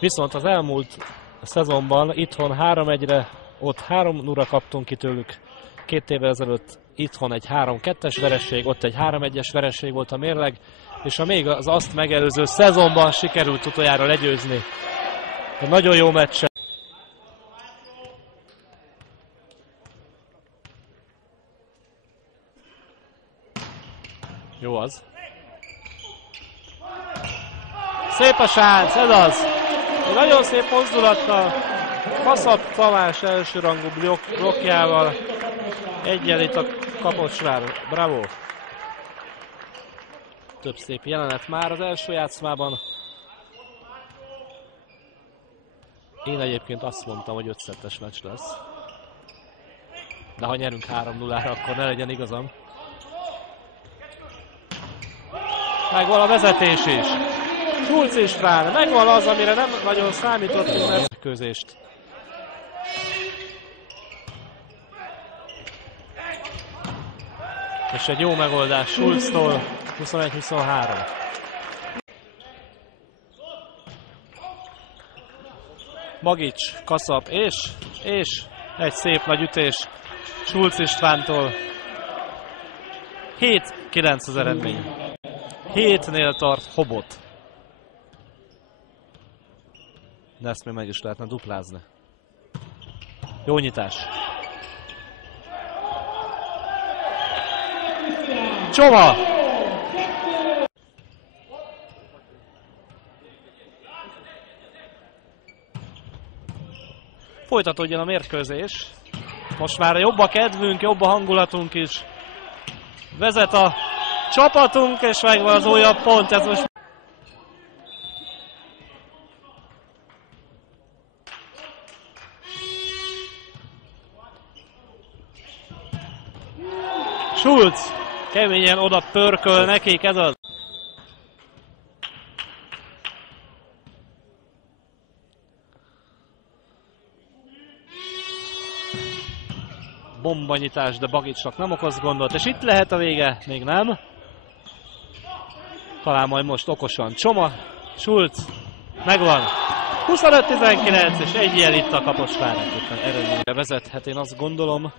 Viszont az elmúlt szezonban itthon 3-1-re, ott 3-0-ra kaptunk ki tőlük. 2 évvel ezelőtt itthon egy 3-2-es vereség, ott egy 3-1-es vereség volt a mérleg, és a még az azt megelőző szezonban sikerült utoljára legyőzni. Egy nagyon jó meccs. Jó az. Szép a sánc, ez az! Egy nagyon szép mozdulattal, Kaszap Tamás elsőrangú blokkjával egyenlít a Kaposvár. Bravo! Több szép jelenet már az első játszmában. Én egyébként azt mondtam, hogy 5 szettes meccs lesz. De ha nyerünk 3-0-ra, akkor ne legyen igazam. Megvan a vezetés is. Schulz István, megvan az, amire nem nagyon számítottunk, mert közést. És egy jó megoldás Schulztól, 21-23. Magics, Kaszap és egy szép nagy ütés Schulz Istvántól. 7-9 az eredmény. 7-nél tart Hobot. De ezt még meg is lehetne duplázni. Jó nyitás. Csoma! Folytatódjon a mérkőzés. Most már jobb a kedvünk, jobb a hangulatunk is. Vezet a csapatunk, és megvan az újabb pont. Ez most Schulz keményen oda pörköl nekik, ez az. Bombanyitás, de Bagicsnak nem okoz gondot, és itt lehet a vége, még nem. Talán majd most okosan Csoma, Schulz, megvan. 25-19, és egy ilyen itt a Kaposvár, éppen eredményre vezethet, én azt gondolom.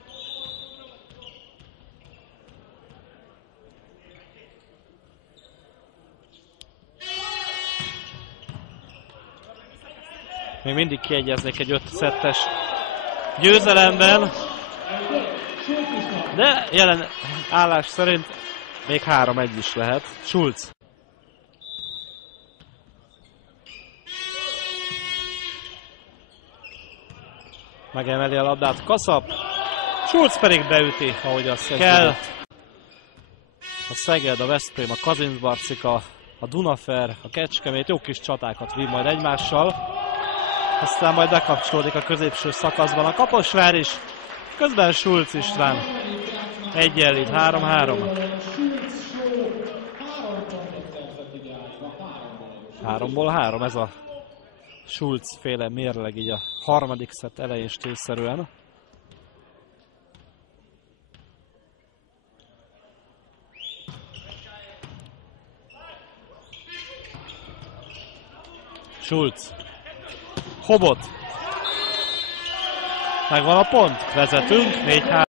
Még mindig kiegyeznék egy 5 szettes győzelemben, de jelen állás szerint még 3-1 is lehet. Schulz. Megemeli a labdát Kaszap, Schulz pedig beüti, ahogy azt kell. A Szeged, a Veszprém, a Kazincbarcika, a Dunafer, a Kecskemét jó kis csatákat vív majd egymással. Aztán majd bekapcsolódik a középső szakaszban a Kaposvár is. Közben Schulz István egyenlít, 3-3. 3-ból 3 ez a Schulz féle mérleg így a harmadik szett elején stílszerűen. Schulz. Hobot. Megvan a pont. Vezetünk. 4-3.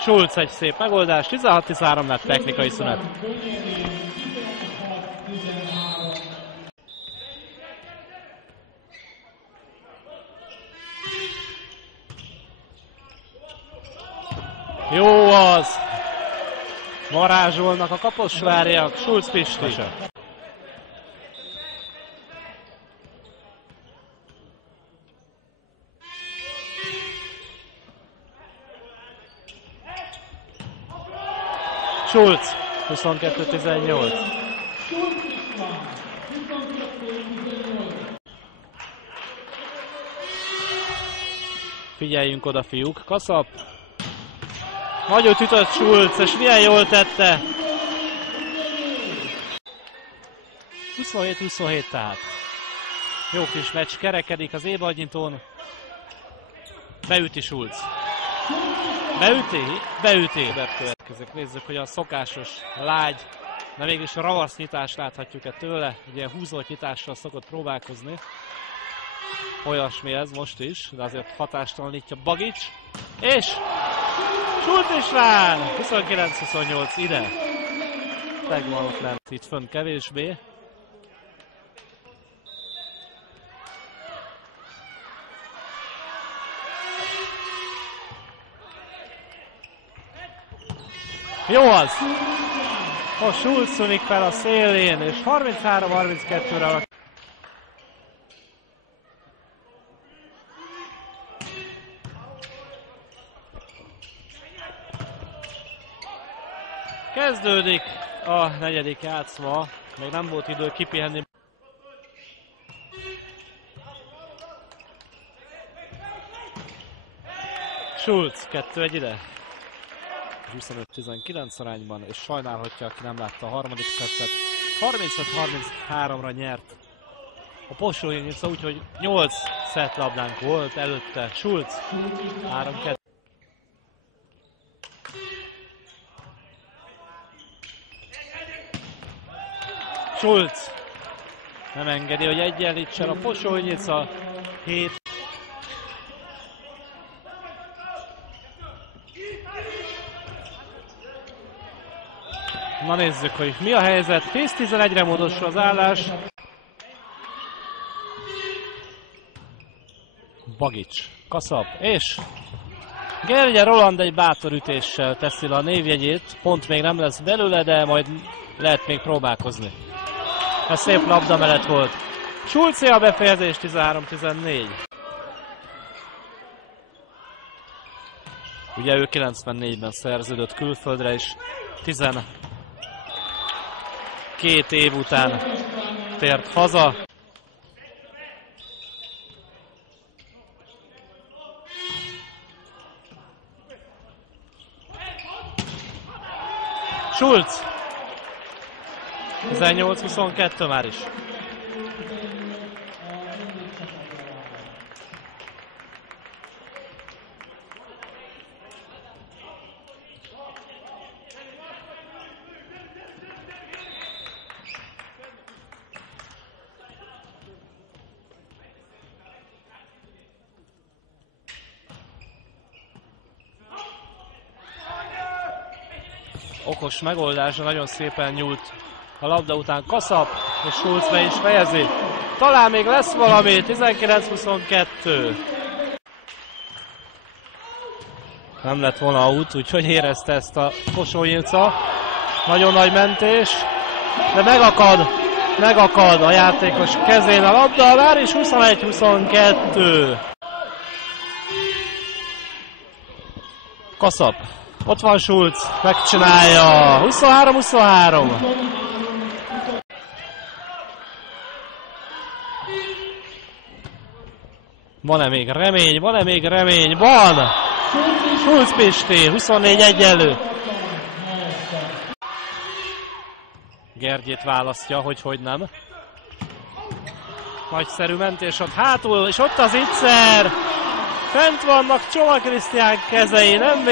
Schulz egy szép megoldás. 16-13 lett technikai szünet. Jó az! Varázsolnak a kaposváriak, Schulz Pisti. Schulz, 22-18. Figyeljünk oda, fiúk. Kaszap. Nagyot ütött Schulz, és milyen jól tette. 27-27 tehát. Jó kis meccs kerekedik az évadnyitón. Beüti Schulz. Beüti? Beüti. következik. Nézzük, hogy a szokásos lágy, de mégis a ravasz nyitást láthatjuk-e tőle. Ugye húzott nyitással szokott próbálkozni. Olyasmi ez most is, de azért hatástalanítja Bagics. És Schulz István! 29-28 ide. Megvan ott lent, itt fönn kevésbé. Jó az! A Schulz tűnik fel a szélén, és 33-32-re kezdődik a negyedik játszma. Még nem volt idő kipihenni. Schulz 2-1 ide. 25-19 arányban, és sajnálhatja, aki nem látta a harmadik szettet. 35-33-ra nyert a Pozsony-Nyica, úgyhogy 8 szettlabdánk volt előtte. Schulz 3-2. Schulz nem engedi, hogy egyenlítsen a Pozsony-Nyica. 7. Na nézzük, hogy mi a helyzet. 10-11-re módosul az állás. Bagics, Kaszap és Gergye Roland egy bátor ütéssel teszi le a névjegyét. Pont még nem lesz belőle, de majd lehet még próbálkozni. Ez szép labda mellett volt. Schulzé a befejezés 13-14. Ugye ő 94-ben szerződött külföldre, és 12 év után tért haza. Schulz 18-22 már is. Okos megoldásra, nagyon szépen nyúlt a labda után Kaszap, és Schulz be is fejezi. Talán még lesz valami, 19-22. Nem lett volna out, úgyhogy érezte ezt a Pozsony-Nyica. Nagyon nagy mentés, de megakad a játékos kezén a labda, már is 21-22. Kaszap. Ott van Schulz, megcsinálja, 23-23. Van-e még remény? Van-e még remény? Van! Schulz Pisti, 24-1 elő. Gergyét választja, hogy nem. Nagyszerű mentés ott hátul, és ott az Itzer. Fent vannak Csoma Krisztián kezei, nem